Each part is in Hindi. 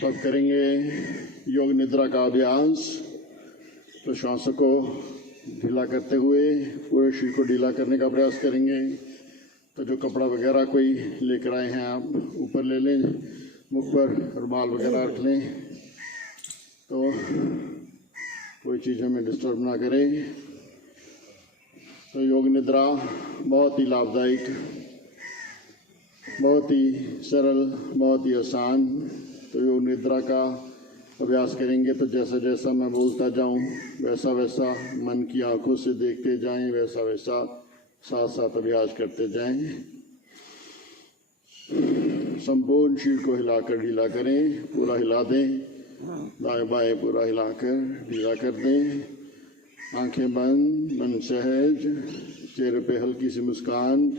अब करेंगे योग निद्रा का अभ्यास। तो श्वासों को ढीला करते हुए पूरे शरीर को ढीला करने का प्रयास करेंगे। तो जो कपड़ा वगैरह कोई लेकर आए हैं आप ऊपर ले लें, मुख पर रुमाल वगैरह रख लें, तो कोई चीज़ हमें डिस्टर्ब ना करे। तो योग निद्रा बहुत ही लाभदायक, बहुत ही सरल, बहुत ही आसान। तो योग निद्रा का अभ्यास करेंगे तो जैसा जैसा मैं बोलता जाऊं वैसा वैसा मन की आंखों से देखते जाएं, वैसा वैसा साथ साथ अभ्यास करते जाएं। संपूर्ण शरीर को हिलाकर ढीला करें, पूरा हिला दें, दाएं बाएं पूरा हिलाकर ढीला कर दें। आंखें बंद, मन सहज, चेहरे पे हल्की सी मुस्कान।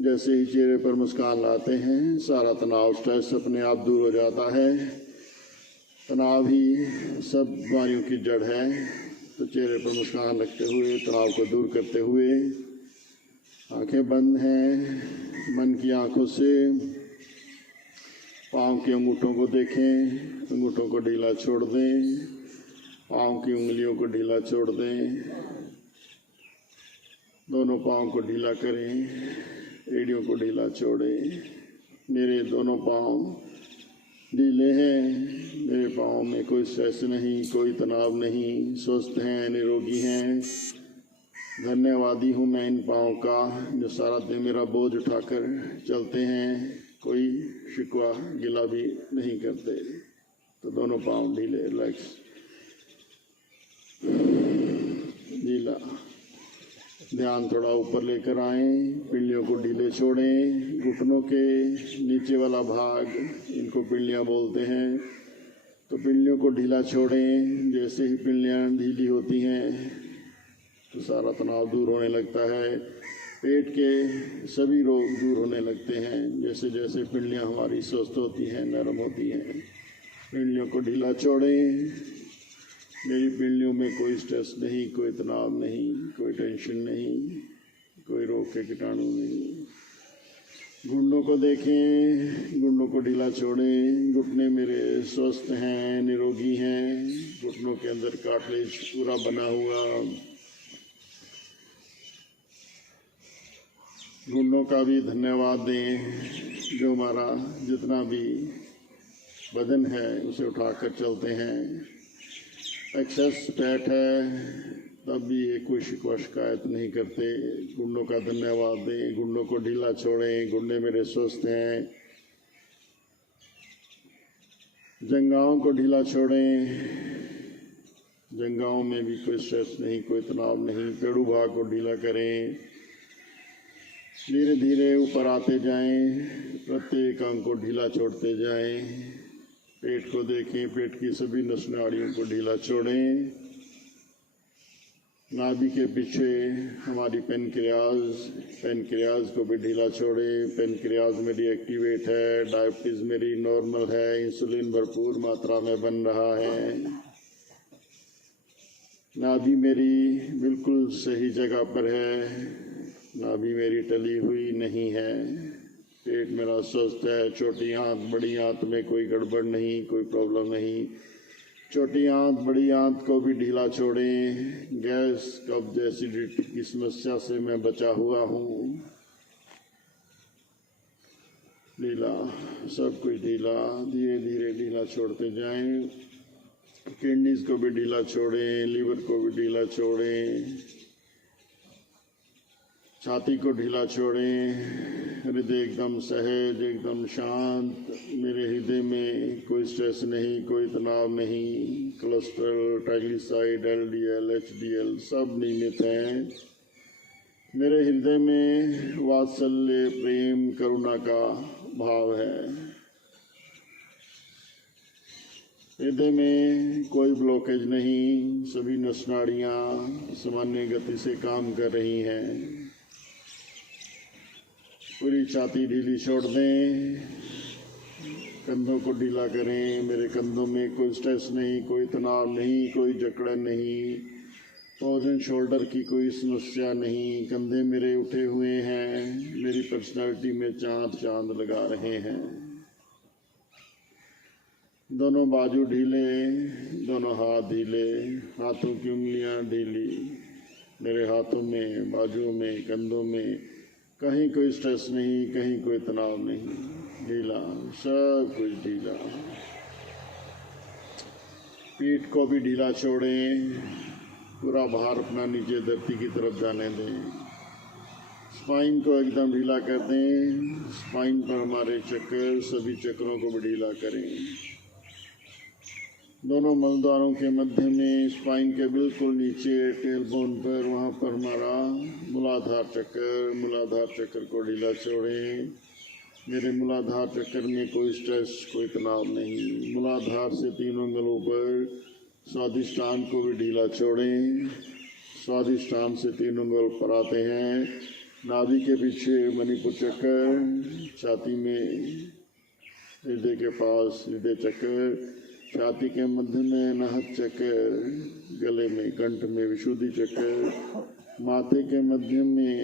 जैसे ही चेहरे पर मुस्कान लाते हैं सारा तनाव, स्ट्रेस अपने आप दूर हो जाता है। तनाव ही सब बीमारियों की जड़ है। तो चेहरे पर मुस्कान रखते हुए तनाव को दूर करते हुए आंखें बंद हैं, मन की आंखों से पाँव के अंगूठों को देखें, अंगूठों को ढीला छोड़ दें, पाँव की उंगलियों को ढीला छोड़ दें, दोनों पाँव को ढीला करें, एड़ियों को ढीला छोड़ें। मेरे दोनों पाँव ढीले हैं, मेरे पाँव में कोई स्ट्रेस नहीं, कोई तनाव नहीं, स्वस्थ हैं, निरोगी हैं। धन्यवादी हूँ मैं इन पाँव का जो सारा दिन मेरा बोझ उठाकर चलते हैं, कोई शिकवा गिला भी नहीं करते। तो दोनों पाँव ढीले, रिलैक्स, ढीला। ध्यान थोड़ा ऊपर लेकर आएं, पिंडलियों को ढीले छोड़ें, घुटनों के नीचे वाला भाग, इनको पिंडलियाँ बोलते हैं। तो पिंडलियों को ढीला छोड़ें। जैसे ही पिंडलियाँ ढीली होती हैं तो सारा तनाव दूर होने लगता है, पेट के सभी रोग दूर होने लगते हैं। जैसे जैसे पिंडलियाँ हमारी स्वस्थ होती हैं, नरम होती हैं। पिंडलियों को ढीला छोड़ें। मेरी पिंडलियों में कोई स्ट्रेस नहीं, कोई तनाव नहीं, कोई टेंशन नहीं, कोई रोग के कीटाणु नहीं। घुटनों को देखें, घुटनों को ढीला छोड़ें। घुटने मेरे स्वस्थ हैं, निरोगी हैं। घुटनों के अंदर कार्टिलेज पूरा बना हुआ। घुटनों का भी धन्यवाद दें जो हमारा जितना भी वजन है उसे उठाकर चलते हैं। एक्सेस फैट है तब भी ये कोई शिकवा शिकायत नहीं करते। घुटनों का धन्यवाद दें, घुटनों को ढीला छोड़ें, घुटने मेरे स्वस्थ हैं। जंघाओं को ढीला छोड़ें, जंघाओं में भी कोई स्ट्रेस नहीं, कोई तनाव नहीं। पेड़ू भाग को ढीला करें, धीरे धीरे ऊपर आते जाएं, प्रत्येक अंग को ढीला छोड़ते जाएं। पेट को देखें, पेट की सभी नस नाड़ियों को ढीला छोड़ें। नाभि के पीछे हमारी पेनक्रियाज को भी ढीला छोड़ें। पेनक्रियाज मेरी एक्टिवेट है, डायबिटीज मेरी नॉर्मल है, इंसुलिन भरपूर मात्रा में बन रहा है। नाभि मेरी बिल्कुल सही जगह पर है, नाभि मेरी टली हुई नहीं है। पेट मेरा स्वस्थ है। छोटी आंत बड़ी आंत में कोई गड़बड़ नहीं, कोई प्रॉब्लम नहीं। छोटी आंत बड़ी आंत को भी ढीला छोड़ें। गैस कब्ज एसिडिटी की समस्या से मैं बचा हुआ हूँ। ढीला, सब कुछ ढीला, धीरे धीरे ढीला छोड़ते जाएं। किडनीज को भी ढीला छोड़ें, लीवर को भी ढीला छोड़ें, छाती को ढीला छोड़ें। हृदय एकदम सहज, एकदम शांत। मेरे हृदय में कोई स्ट्रेस नहीं, कोई तनाव नहीं। कोलेस्ट्रॉल, ट्राइग्लिसराइड, LDL, HDL सब नियमित हैं। मेरे हृदय में वात्सल्य, प्रेम, करुणा का भाव है। हृदय में कोई ब्लॉकेज नहीं, सभी नस नाड़ियाँ सामान्य गति से काम कर रही हैं। पूरी छाती ढीली छोड़ दें, कंधों को ढीला करें। मेरे कंधों में कोई स्ट्रेस नहीं, कोई तनाव नहीं, कोई जकड़न नहीं, पॉज एंड शोल्डर की कोई समस्या नहीं। कंधे मेरे उठे हुए हैं, मेरी पर्सनालिटी में चांद चांद लगा रहे हैं। दोनों बाजू ढीले, दोनों हाथ ढीले, हाथों की उंगलियां ढीली। मेरे हाथों में, बाजुओं में, कंधों में कहीं कोई स्ट्रेस नहीं, कहीं कोई तनाव नहीं, ढीला, सब कुछ ढीला। पीठ को भी ढीला छोड़ें, पूरा भार अपना नीचे धरती की तरफ जाने दें। स्पाइन को एकदम ढीला कर दें। स्पाइन पर हमारे चक्कर, सभी चक्रों को भी ढीला करें। दोनों मलद्वारों के मध्य में, स्पाइन के बिल्कुल नीचे टेल बोन पर, वहाँ पर हमारा मूलाधार चक्कर को ढीला छोड़ें। मेरे मूलाधार चक्कर में कोई स्ट्रेस, कोई तनाव नहीं। मूलाधार से 3 उंगलों पर स्वादिष्टान को भी ढीला छोड़ें। स्वादिष्टान से 3 उंगल पर आते हैं। नाभि के पीछे मणिपुर चक्कर, छाती में हृदय के पास हृदय चक्कर, छाती के मध्य में नाहक चक्कर, गले में कंठ में विशुद्धि चक्कर, माथे के मध्य में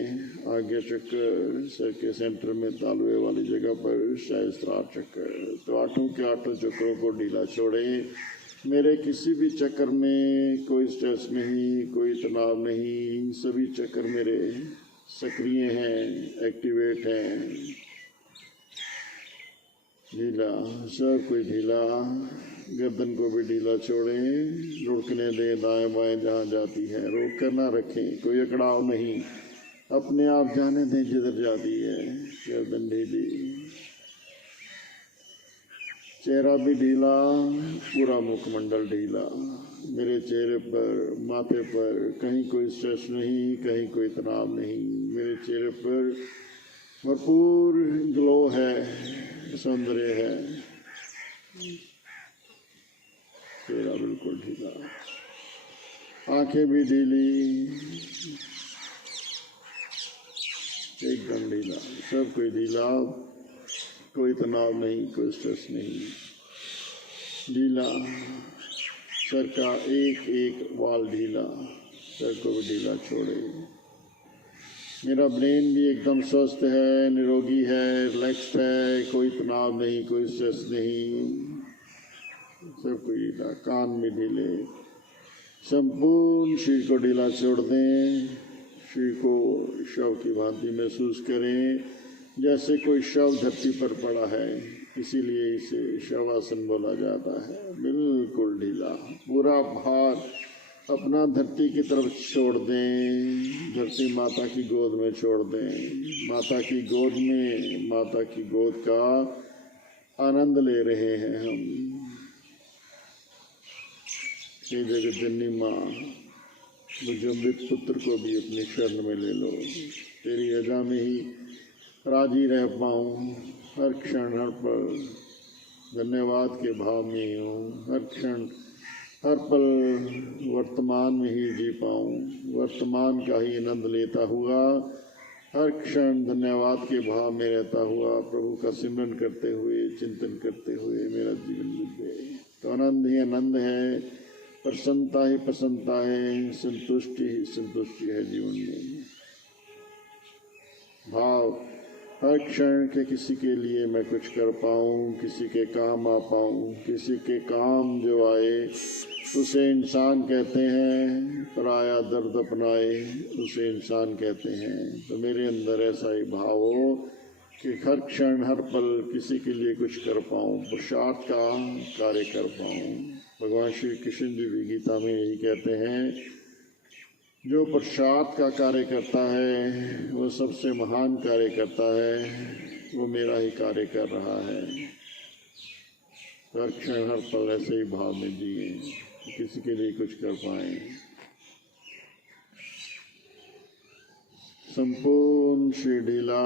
आज्ञा चक्कर, सर के सेंटर में तालवे वाली जगह पर सहस्त्रार चक्कर। तो 8 के 8 चक्रों को ढीला छोड़ें। मेरे किसी भी चक्कर में कोई स्ट्रेस नहीं, कोई तनाव नहीं, सभी चक्कर मेरे सक्रिय हैं, एक्टिवेट हैं। ढीला, सब कुछ ढीला। गर्दन को भी ढीला छोड़ें। लुढ़कने दें दाएं बाएं जहाँ जाती है, रोक कर ना रखें, कोई अकड़ाव नहीं, अपने आप जाने दें जिधर जाती है। गर्दन ढीली, चेहरा भी ढीला, पूरा मुखमंडल ढीला। मेरे चेहरे पर, माथे पर कहीं कोई स्ट्रेस नहीं, कहीं कोई तनाव नहीं। मेरे चेहरे पर भरपूर ग्लो है, सौंदर्य है। चेहरा बिल्कुल ढीला, आंखें भी ढीली, एकदम ढीला, सब कोई ढीला, कोई तनाव नहीं, कोई स्ट्रेस नहीं, ढीला। सर का एक एक वाल ढीला, सर को भी ढीला छोड़े। मेरा ब्रेन भी एकदम स्वस्थ है, निरोगी है, रिलैक्स्ड है, कोई तनाव नहीं, कोई स्ट्रेस नहीं, सब कोई ढीला। कान भी ढीले, संपूर्ण शरीर को ढीला छोड़ दें। शरीर को शव की भांति महसूस करें, जैसे कोई शव धरती पर पड़ा है, इसीलिए इसे शवासन बोला जाता है। बिल्कुल ढीला, पूरा भार अपना धरती की तरफ छोड़ दें। धरती माता की गोद में छोड़ दें। माता की गोद में, माता की गोद का आनंद ले रहे हैं हम। हे जगत जननी माँ, मुझे अमृत पुत्र को भी अपनी शरण में ले लो। तेरी अजा में ही राजी रह पाऊँ, हर क्षण हर पल धन्यवाद के भाव में हूँ। हर क्षण हर पल वर्तमान में ही जी पाऊँ, वर्तमान का ही आनंद लेता हुआ, हर क्षण धन्यवाद के भाव में रहता हुआ, प्रभु का सिमरन करते हुए, चिंतन करते हुए मेरा जीवन बीते। तो आनंद ही आनंद है, प्रसन्नता ही प्रसन्नता है, संतुष्टि ही संतुष्टि है जीवन में। भाव हर क्षण के किसी के लिए मैं कुछ कर पाऊँ, किसी के काम आ पाऊँ, किसी के काम जो आए उसे इंसान कहते हैं, पराया दर्द अपनाए उसे इंसान कहते हैं। तो मेरे अंदर ऐसा ही भाव हो कि हर क्षण हर पल किसी के लिए कुछ कर पाऊँ, पुरुषार्थ का कार्य कर पाऊँ। भगवान श्री कृष्ण जी भी गीता में यही कहते हैं, जो पुरुषार्थ का कार्य करता है वो सबसे महान कार्य करता है, वो मेरा ही कार्य कर रहा है। हर क्षण हर पल ऐसे ही भाव में जिए, किसी के लिए कुछ कर पाएं। संपूर्ण श्री ढीला।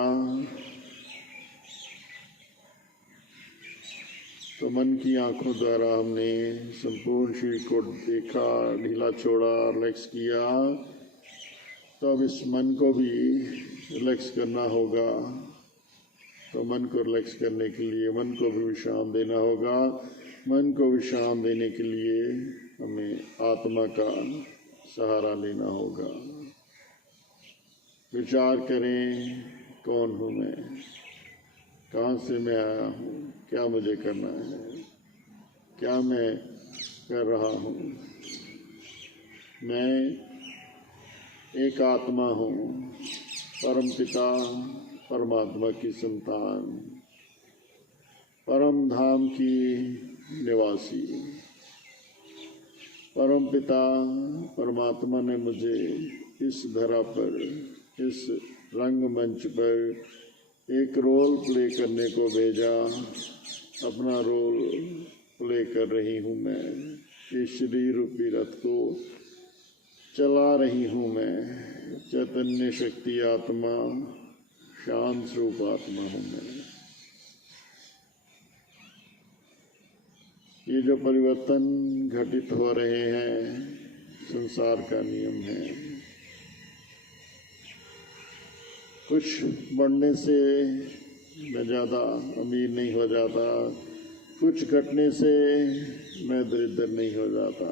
तो मन की आंखों द्वारा हमने संपूर्ण शरीर को देखा, ढीला छोड़ा, रिलैक्स किया। तो अब इस मन को भी रिलैक्स करना होगा। तो मन को रिलैक्स करने के लिए मन को भी विश्राम देना होगा। मन को विश्राम देने के लिए हमें आत्मा का सहारा लेना होगा। विचार करें, कौन हूँ मैं, कहाँ से मैं आया हूँ, क्या मुझे करना है, क्या मैं कर रहा हूँ। मैं एक आत्मा हूँ, परमपिता परमात्मा की संतान, परम धाम की निवासी। परमपिता परमात्मा ने मुझे इस धरा पर, इस रंगमंच पर एक रोल प्ले करने को भेजा। अपना रोल प्ले कर रही हूँ मैं, इस शरीर रूपी रथ को चला रही हूँ मैं। चैतन्य शक्ति आत्मा, शांत स्वरूप आत्मा हूँ मैं। ये जो परिवर्तन घटित हो रहे हैं संसार का नियम है। कुछ बढ़ने से मैं ज़्यादा अमीर नहीं हो जाता, कुछ घटने से मैं दरिद्र नहीं हो जाता।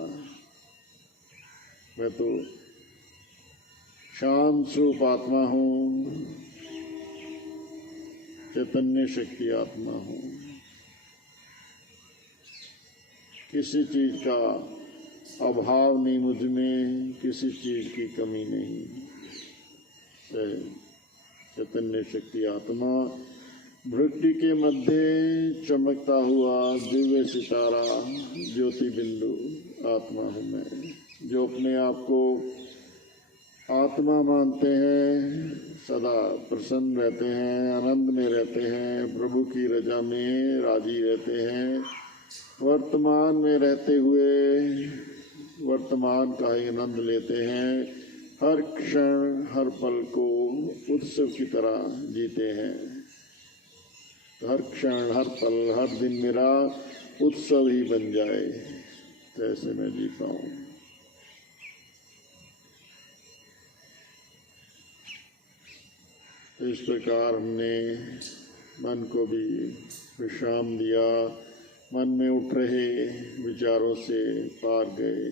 मैं तो शांत स्वरूप आत्मा हूँ, चैतन्य शक्ति आत्मा हूँ। किसी चीज का अभाव नहीं मुझ में, किसी चीज की कमी नहीं। चैतन्य शक्ति आत्मा, भृगु के मध्य चमकता हुआ दिव्य सितारा, ज्योति बिंदु आत्मा हूँ मैं। जो अपने आप को आत्मा मानते हैं, सदा प्रसन्न रहते हैं, आनंद में रहते हैं, प्रभु की रजा में राजी रहते हैं। वर्तमान में रहते हुए वर्तमान का ही आनंद लेते हैं। हर क्षण हर पल को उत्सव की तरह जीते हैं। हर क्षण हर पल हर दिन मेरा उत्सव ही बन जाए, तो ऐसे मैं जी पाऊँ। इस प्रकार हमने मन को भी विश्राम दिया, मन में उठ रहे विचारों से पार गए।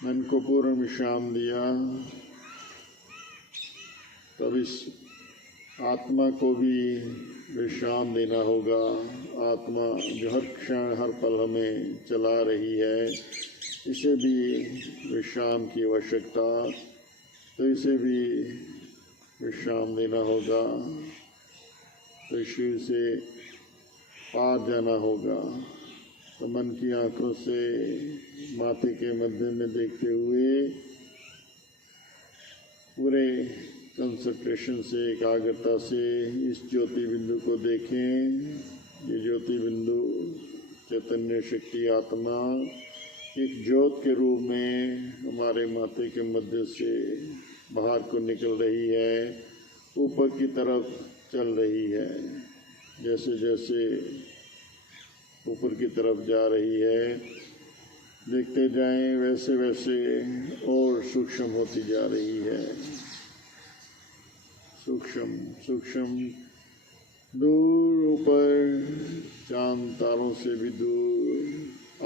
मन को पूर्ण विश्राम दिया, तब इस आत्मा को भी विश्राम देना होगा। आत्मा जो हर क्षण हर पल हमें चला रही है, इसे भी विश्राम की आवश्यकता, तो इसे भी विश्राम देना होगा। तो शिव से पार जाना होगा। तो मन की आंखों से माथे के मध्य में देखते हुए पूरे कंसंट्रेशन से, एकाग्रता से इस ज्योति बिंदु को देखें। ये ज्योति बिंदु चैतन्य शक्ति आत्मा एक ज्योत के रूप में हमारे माथे के मध्य से बाहर को निकल रही है, ऊपर की तरफ चल रही है। जैसे जैसे ऊपर की तरफ जा रही है, देखते जाएं वैसे वैसे और सूक्ष्म होती जा रही है। सूक्ष्म सूक्ष्म, दूर ऊपर, चांद तारों से भी दूर,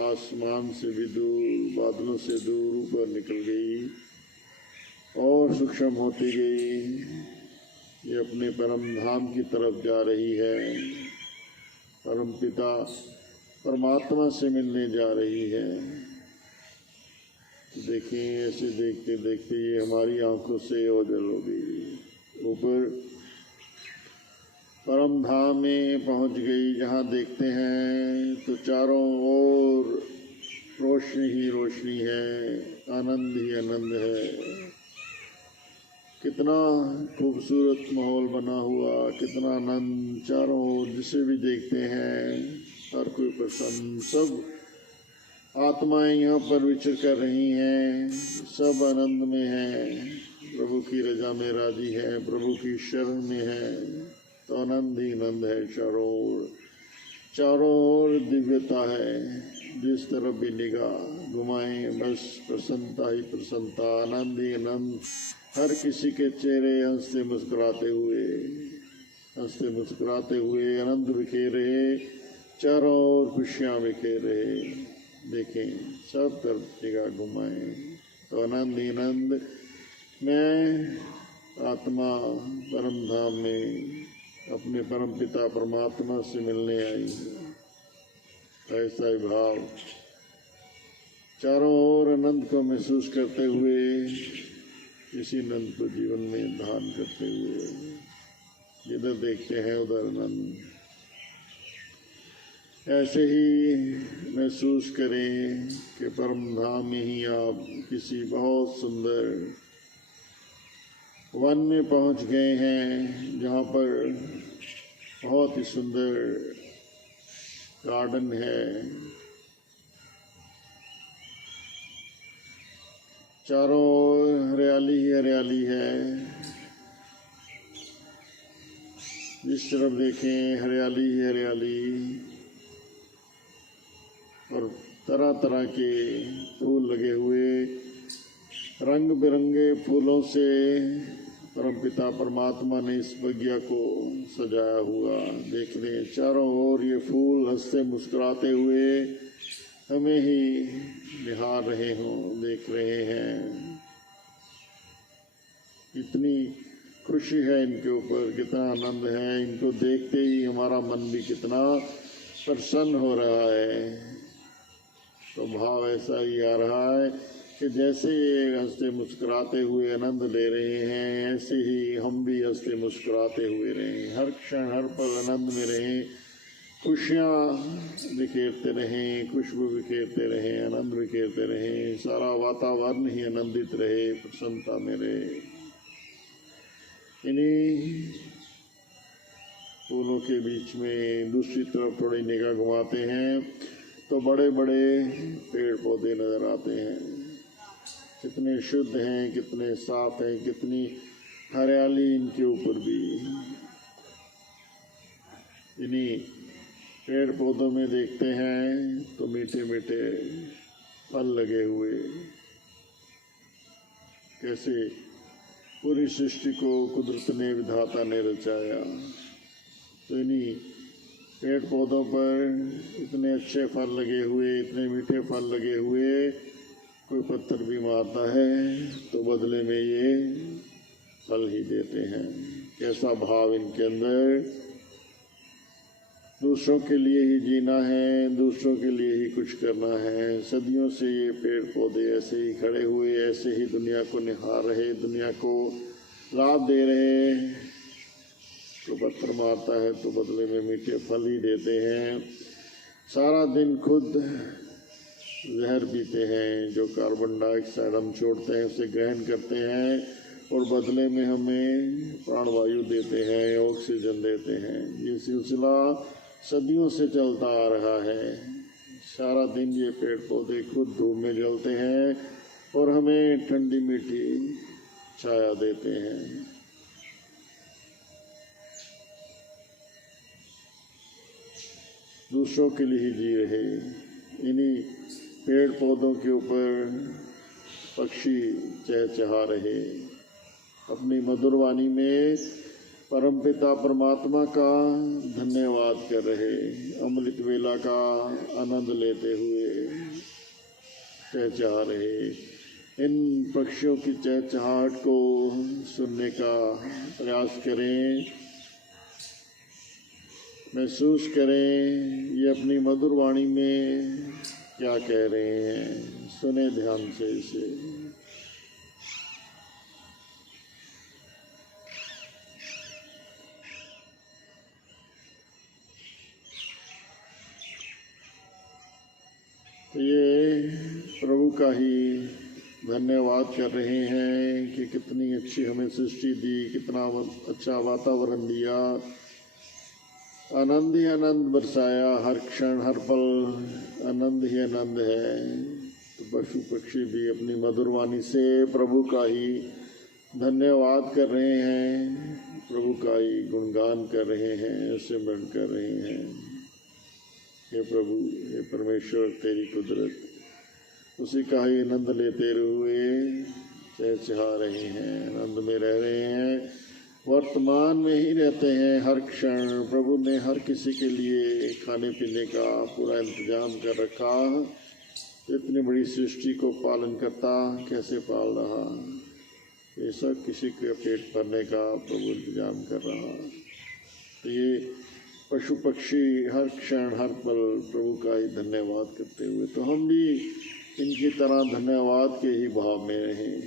आसमान से भी दूर, बादलों से दूर ऊपर निकल गई और सूक्ष्म होती गई। ये अपने परम धाम की तरफ जा रही है, परम पिता परमात्मा से मिलने जा रही है। देखें, ऐसे देखते देखते ये हमारी आंखों से ओझल हो गई। ऊपर परम धाम में पहुंच गई, जहाँ देखते हैं तो चारों ओर रोशनी ही रोशनी है, आनंद ही आनंद है। कितना खूबसूरत माहौल बना हुआ, कितना आनंद चारों ओर, जिसे भी देखते हैं हर कोई प्रसन्न। सब आत्माएं यहाँ पर विचर कर रही हैं, सब आनंद में हैं, प्रभु की रजा में राजी है, प्रभु की शरण में है। तो आनंद ही आनंद है चारों ओर, चारों ओर दिव्यता है, जिस तरफ भी निगाह घुमाएं बस प्रसन्नता ही प्रसन्नता, आनंद ही आनंद। हर किसी के चेहरे हंसते मुस्कुराते हुए आनंद बिखेरे, चारों ओर खुशियाँ बिखेरे। देखें सब तरफ निगाह घुमाएं तो आनंद ही आनंद। मैं आत्मा परम धाम में अपने परम पिता परमात्मा से मिलने आई हूँ। ऐसा ही भाव चारों ओर आनंद को महसूस करते हुए, इसी आनंद को जीवन में धारण करते हुए, जिधर देखते हैं उधर आनंद। ऐसे ही महसूस करें कि परम धाम में ही आप किसी बहुत सुंदर वन में पहुंच गए हैं, जहाँ पर बहुत ही सुंदर गार्डन है। चारों ओर हरियाली ही हरियाली है। जिस तरफ देखें हरियाली ही हरियाली, और तरह तरह के फूल लगे हुए, रंग बिरंगे फूलों से परमपिता परमात्मा ने इस बगिया को सजाया हुआ। देख रहे चारों ओर ये फूल हंसते मुस्कुराते हुए हमें ही निहार रहे हों, देख रहे हैं। इतनी खुशी है इनके ऊपर, कितना आनंद है। इनको देखते ही हमारा मन भी कितना प्रसन्न हो रहा है। तो भाव ऐसा ही आ रहा है कि जैसे ये हंसते मुस्कुराते हुए आनंद ले रहे हैं, ऐसे ही हम भी हंसते मुस्कुराते हुए रहें, हर क्षण हर पल आनंद में रहें, खुशियाँ बिखेरते रहें, खुशबू बिखेरते रहें, आनंद बिखेरते रहें। सारा वातावरण ही आनंदित रहे, प्रसन्नता में रहे। इन्हीं फूलों के बीच में दूसरी तरफ थोड़ी निगाह घुमाते हैं तो बड़े बड़े पेड़ पौधे नजर आते हैं। कितने शुद्ध हैं, कितने साफ हैं, कितनी हरियाली इनके ऊपर भी। इन्हीं पेड़ पौधों में देखते हैं तो मीठे मीठे फल लगे हुए। कैसे पूरी सृष्टि को कुदरत ने, विधाता ने रचाया। तो इन्हीं पेड़ पौधों पर इतने अच्छे फल लगे हुए, इतने मीठे फल लगे हुए, कोई पत्थर भी मारता है तो बदले में ये फल ही देते हैं। कैसा भाव इनके अंदर, दूसरों के लिए ही जीना है, दूसरों के लिए ही कुछ करना है। सदियों से ये पेड़ पौधे ऐसे ही खड़े हुए, ऐसे ही दुनिया को निहार रहे, दुनिया को लाभ दे रहे। तो पत्थर मारता है तो बदले में मीठे फल ही देते हैं। सारा दिन खुद जहर पीते हैं, जो कार्बन डाइऑक्साइड हम छोड़ते हैं उसे ग्रहण करते हैं, और बदले में हमें प्राणवायु देते हैं, ऑक्सीजन देते हैं। ये सिलसिला सदियों से चलता आ रहा है। सारा दिन ये पेड़ पौधे खुद धूप में जलते हैं और हमें ठंडी मीठी छाया देते हैं। दूसरों के लिए ही जी रहे। इन्हीं पेड़ पौधों के ऊपर पक्षी चहचहा रहे, अपनी मधुर वाणी में परमपिता परमात्मा का धन्यवाद कर रहे, अमृत वेला का आनंद लेते हुए चहचहा रहे। इन पक्षियों की चहचहाहट को सुनने का प्रयास करें, महसूस करें ये अपनी मधुर वाणी में क्या कह रहे हैं। सुने ध्यान से इसे। ये प्रभु का ही धन्यवाद कर रहे हैं कि कितनी अच्छी हमें सृष्टि दी, कितना अच्छा वातावरण दिया, आनंद ही आनंद बरसाया। हर क्षण हर पल आनंद ही आनंद है। तो पशु पक्षी भी अपनी मधुर वाणी से प्रभु का ही धन्यवाद कर रहे हैं, प्रभु का ही गुणगान कर रहे हैं, सिमरन कर रहे हैं। हे प्रभु, हे परमेश्वर, तेरी कुदरत, उसी का ही आनंद लेते हुए चहचहा रहे हैं, आनंद में रह रहे हैं, वर्तमान में ही रहते हैं हर क्षण। प्रभु ने हर किसी के लिए खाने पीने का पूरा इंतजाम कर रखा। इतनी बड़ी सृष्टि को पालन करता कैसे पाल रहा, ये सब किसी के पेट भरने का प्रभु इंतजाम कर रहा। तो ये पशु पक्षी हर क्षण हर पल प्रभु का ही धन्यवाद करते हुए, तो हम भी इनकी तरह धन्यवाद के ही भाव में रहें।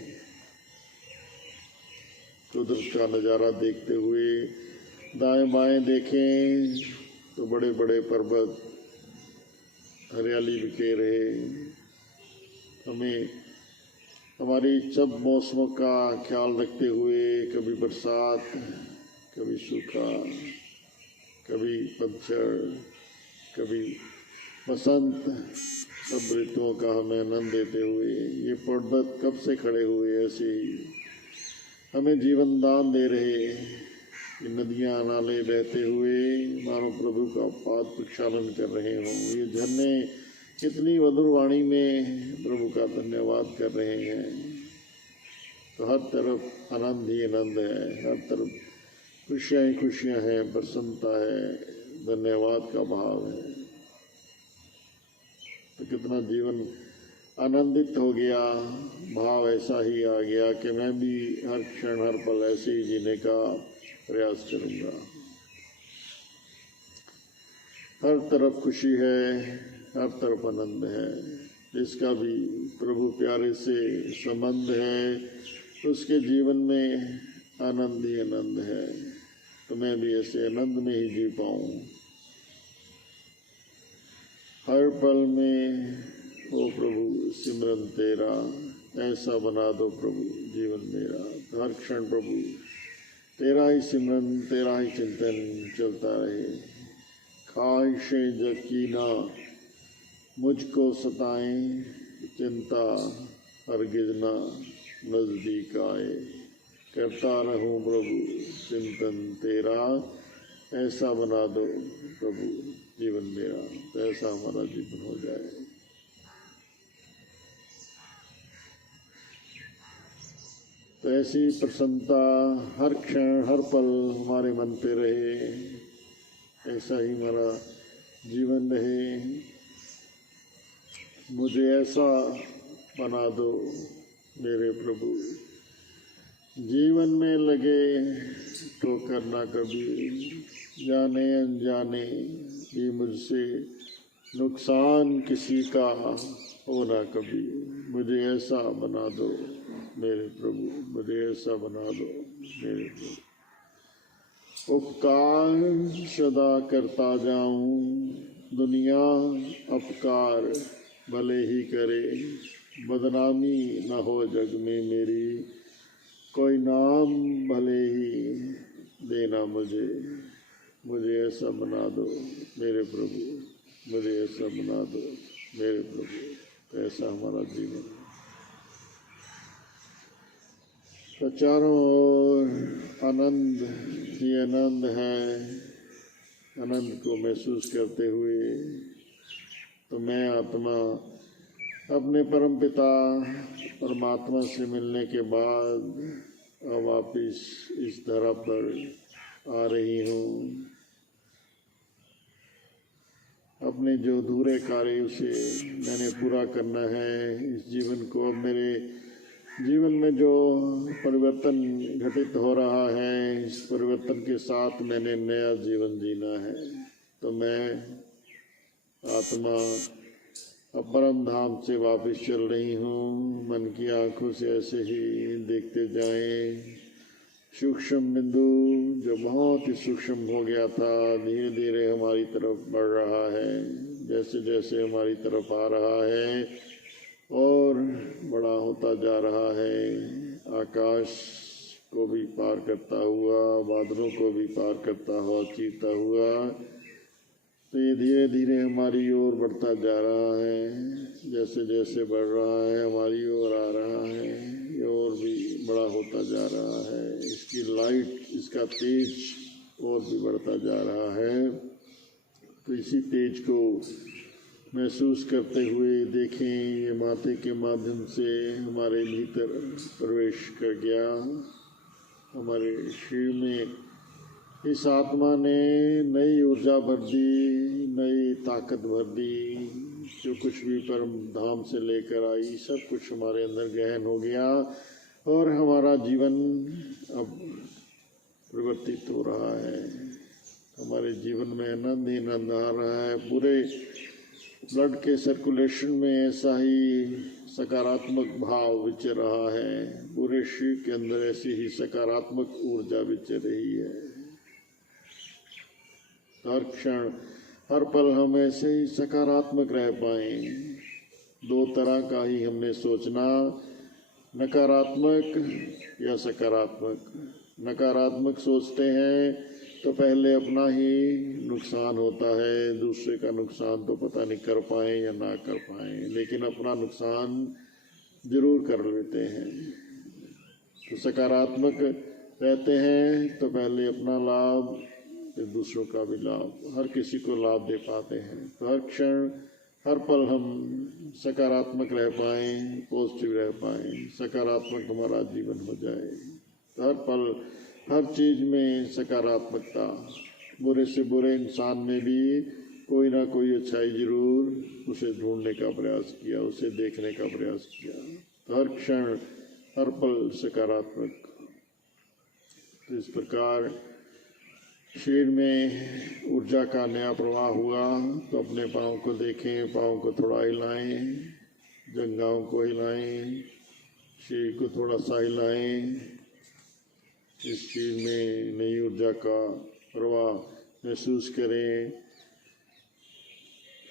कुदरत का नज़ारा देखते हुए दाएं बाएं देखें तो बड़े बड़े पर्वत, हरियाली बिखेरे रहे। हमें हमारी सब मौसमों का ख्याल रखते हुए, कभी बरसात, कभी सूखा, कभी पतझड़, कभी बसंत, सब ऋतुओं का हमें आनंद देते हुए ये पर्वत कब से खड़े हुए ऐसे ही हमें जीवन दान दे रहे। ये नदियाँ नाले बहते हुए मानो प्रभु का पाद प्रक्षालन कर रहे हों। ये झरने कितनी मधुर वाणी में प्रभु का धन्यवाद कर रहे हैं। तो हर तरफ आनंद ही आनंद है, हर तरफ खुशियाँ ही खुशियाँ हैं, प्रसन्नता है, धन्यवाद का भाव है। तो कितना जीवन आनंदित हो गया, भाव ऐसा ही आ गया कि मैं भी हर क्षण हर पल ऐसे ही जीने का प्रयास करूँगा। हर तरफ खुशी है, हर तरफ आनंद है। जिसका भी प्रभु प्यारे से संबंध है उसके जीवन में आनंद ही आनंद है। तो मैं भी ऐसे आनंद में ही जी पाऊँ। हर पल में ओ प्रभु सिमरन तेरा, ऐसा बना दो प्रभु जीवन मेरा। तो हर क्षण प्रभु तेरा ही सिमरन, तेरा ही चिंतन चलता रहे। ख्वाहिशें जग की ना मुझको सताएं, चिंता हरगिज ना नज़दीक आए। करता रहूं प्रभु चिंतन तेरा, ऐसा बना दो प्रभु जीवन मेरा। तो ऐसा हमारा जीवन हो जाए। तो ऐसी प्रसन्नता हर क्षण हर पल हमारे मन पे रहे, ऐसा ही हमारा जीवन रहे। मुझे ऐसा बना दो मेरे प्रभु, जीवन में लगे ठोकर ना कभी, जाने अनजाने भी मुझसे नुकसान किसी का हो ना कभी। मुझे ऐसा बना दो मेरे प्रभु, मुझे ऐसा बना दो मेरे प्रभु। उपकार सदा करता जाऊं, दुनिया अपकार भले ही करे। बदनामी न हो जग में मेरी, कोई नाम भले ही देना मुझे। मुझे ऐसा बना दो मेरे प्रभु, मुझे ऐसा बना दो मेरे प्रभु। ऐसा हमारा जीवन। तो चारों ओर आनंद ही आनंद है। आनंद को महसूस करते हुए तो मैं आत्मा अपने परमपिता परमात्मा से मिलने के बाद अब वापिस इस धरा पर आ रही हूँ। अपने जो अधूरे कार्य उसे मैंने पूरा करना है। इस जीवन को, अब मेरे जीवन में जो परिवर्तन घटित हो रहा है, इस परिवर्तन के साथ मैंने नया जीवन जीना है। तो मैं आत्मा अब परम धाम से वापस चल रही हूँ। मन की आंखों से ऐसे ही देखते जाएं। सूक्ष्म बिंदु जो बहुत ही सूक्ष्म हो गया था, धीरे धीरे हमारी तरफ बढ़ रहा है। जैसे जैसे हमारी तरफ आ रहा है और बड़ा होता जा रहा है। आकाश को भी पार करता हुआ, बादलों को भी पार करता हुआ, चीरता हुआ, तो ये धीरे धीरे हमारी ओर बढ़ता जा रहा है। जैसे जैसे बढ़ रहा है हमारी ओर आ रहा है, ये और भी बड़ा होता जा रहा है। इसकी लाइट, इसका तेज और भी बढ़ता जा रहा है। तो इसी तेज को महसूस करते हुए देखें ये माथे के माध्यम से हमारे भीतर प्रवेश कर गया। हमारे शरीर में इस आत्मा ने नई ऊर्जा भर दी, नई ताकत भर दी। जो कुछ भी परम धाम से लेकर आई सब कुछ हमारे अंदर गहन हो गया और हमारा जीवन अब परिवर्तित हो रहा है। हमारे जीवन में आनंद ही आनंद आ रहा है। पूरे ब्लड के सर्कुलेशन में ऐसा ही सकारात्मक भाव विचर रहा है। पूरे शरीर के अंदर ऐसी ही सकारात्मक ऊर्जा विचर रही है। हर क्षण हर पल हम ऐसे ही सकारात्मक रह पाए। दो तरह का ही हमने सोचना, नकारात्मक या सकारात्मक। नकारात्मक सोचते हैं तो पहले अपना ही नुकसान होता है, दूसरे का नुकसान तो पता नहीं कर पाए या ना कर पाए, लेकिन अपना नुकसान जरूर कर लेते हैं। तो सकारात्मक रहते हैं तो पहले अपना लाभ फिर दूसरों का भी लाभ, हर किसी को लाभ दे पाते हैं। तो हर क्षण हर पल हम सकारात्मक रह पाए, पॉजिटिव रह पाए, सकारात्मक हमारा जीवन हो जाए। तो हर पल हर चीज़ में सकारात्मकता। बुरे से बुरे इंसान में भी कोई ना कोई अच्छाई जरूर उसे ढूंढने का प्रयास किया, उसे देखने का प्रयास किया। तो हर क्षण हर पल सकारात्मक। तो इस प्रकार शरीर में ऊर्जा का नया प्रवाह हुआ। तो अपने पाँव को देखें, पाँव को थोड़ा हिलाएं, जंघाओं को हिलाएं, शरीर को थोड़ा सा हिलाएं। इस चीज में नई ऊर्जा का प्रवाह महसूस करें।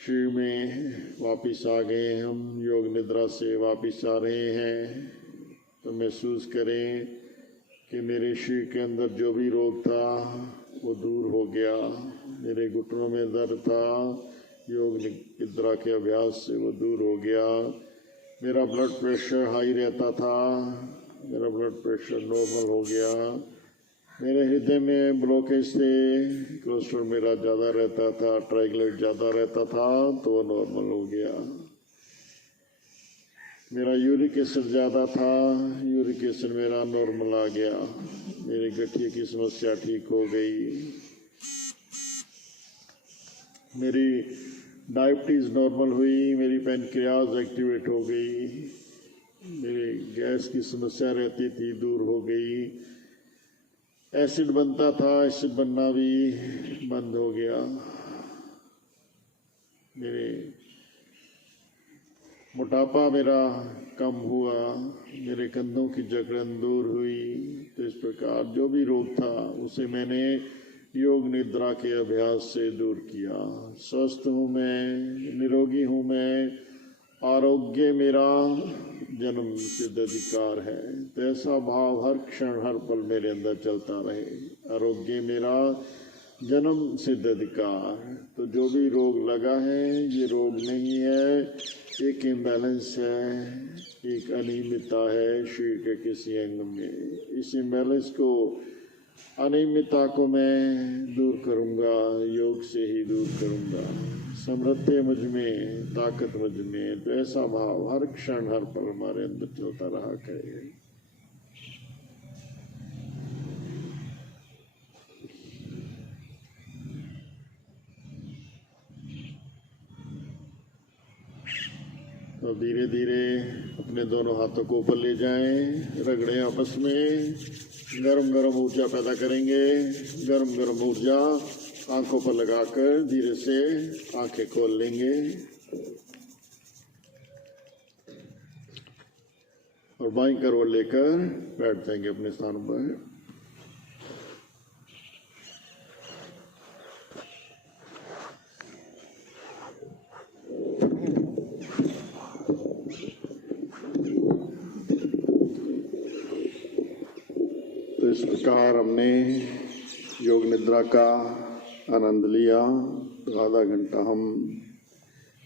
शरीर में वापिस आ गए हम, योग निद्रा से वापिस आ रहे हैं। तो महसूस करें कि मेरे शरीर के अंदर जो भी रोग था वो दूर हो गया। मेरे घुटनों में दर्द था, योग निद्रा के अभ्यास से वो दूर हो गया। मेरा ब्लड प्रेशर हाई रहता था, मेरा ब्लड प्रेशर नॉर्मल हो गया। मेरे हृदय में ब्लॉकेज थे, कोलेस्ट्रॉल मेरा ज़्यादा रहता था, ट्राइग्लिसराइड ज़्यादा रहता था, तो वो नॉर्मल हो गया। मेरा यूरिक एसिड ज़्यादा था, यूरिक एसिड मेरा नॉर्मल आ गया। मेरी गठिया की समस्या ठीक हो गई। मेरी डायबिटीज़ नॉर्मल हुई, मेरी पैनक्रियाज एक्टिवेट हो गई। मेरी गैस की समस्या रहती थी, दूर हो गई। एसिड बनता था, एसिड बनना भी बंद हो गया। मेरे मोटापा मेरा कम हुआ, मेरे कंधों की जकड़न दूर हुई। तो इस प्रकार जो भी रोग था उसे मैंने योग निद्रा के अभ्यास से दूर किया। स्वस्थ हूँ मैं, निरोगी हूँ मैं, आरोग्य मेरा जन्म सिद्ध अधिकार है। तो ऐसा भाव हर क्षण हर पल मेरे अंदर चलता रहे। आरोग्य मेरा जन्म सिद्ध अधिकार। तो जो भी रोग लगा है ये रोग नहीं है, एक इम्बैलेंस है, एक अनियमितता है शरीर के किसी अंग में। इस इम्बैलेंस को, अनियमितता को मैं दूर करूँगा, योग से ही दूर करूँगा। समृद्धि मुझ में, ताकत मुझ में। तो ऐसा भाव हर क्षण हर पल हमारे अंदर चलता रहा करे। तो धीरे धीरे अपने दोनों हाथों को ऊपर ले जाएं, रगड़ें आपस में, गरम गरम ऊर्जा पैदा करेंगे। गरम गरम ऊर्जा आंखों पर लगाकर धीरे से आंखें खोल लेंगे और बाईं करवट लेकर बैठ जाएंगे अपने स्थान पर। तो इस प्रकार हमने योग निद्रा का आनंद लिया। तो आधा घंटा हम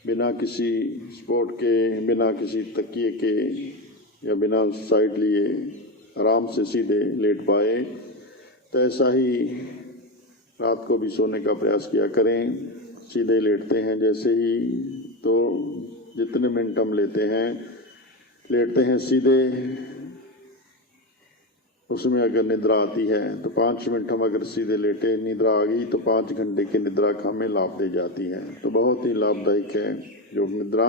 बिना किसी सपोर्ट के, बिना किसी तकिए के या बिना साइड लिए आराम से सीधे लेट पाए। तो ऐसा ही रात को भी सोने का प्रयास किया करें। सीधे लेटते हैं जैसे ही, तो जितने मिनट हम लेटते हैं सीधे, उसमें अगर निद्रा आती है तो 5 मिनट हम अगर सीधे लेटे, निद्रा आ गई तो 5 घंटे की निद्रा का हमें लाभ दे जाती है। तो बहुत ही लाभदायक है योग निद्रा।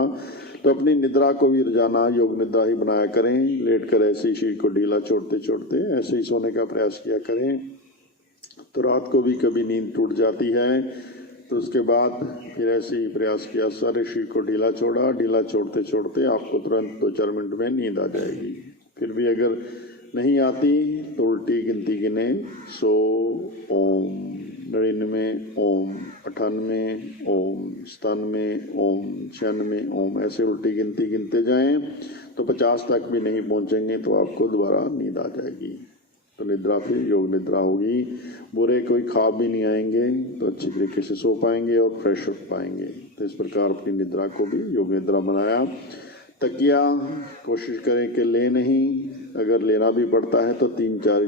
तो अपनी निद्रा को भी रोजाना योग निद्रा ही बनाया करें। लेट कर ऐसे ही शरीर को ढीला छोड़ते छोड़ते ऐसे ही सोने का प्रयास किया करें। तो रात को भी कभी नींद टूट जाती है तो उसके बाद फिर ऐसे ही प्रयास किया, सारे शरीर को ढीला छोड़ा, ढीला छोड़ते छोड़ते आपको तुरंत 2-4 मिनट में नींद आ जाएगी। फिर भी अगर नहीं आती तो उल्टी गिनती गिने, 100 ओम, 99 ओम, 98 ओम, 97 ओम, 96 ओम, ऐसे उल्टी गिनती गिनते जाएं तो 50 तक भी नहीं पहुंचेंगे तो आपको दोबारा नींद आ जाएगी। तो निद्रा फिर योग निद्रा होगी। बुरे कोई ख्वाब भी नहीं आएंगे तो अच्छी तरीके से सो पाएंगे और फ्रेश हो पाएंगे। तो इस प्रकार अपनी निद्रा को भी योग निद्रा बनाया। तकिया कोशिश करें कि ले नहीं, अगर लेना भी पड़ता है तो 3-4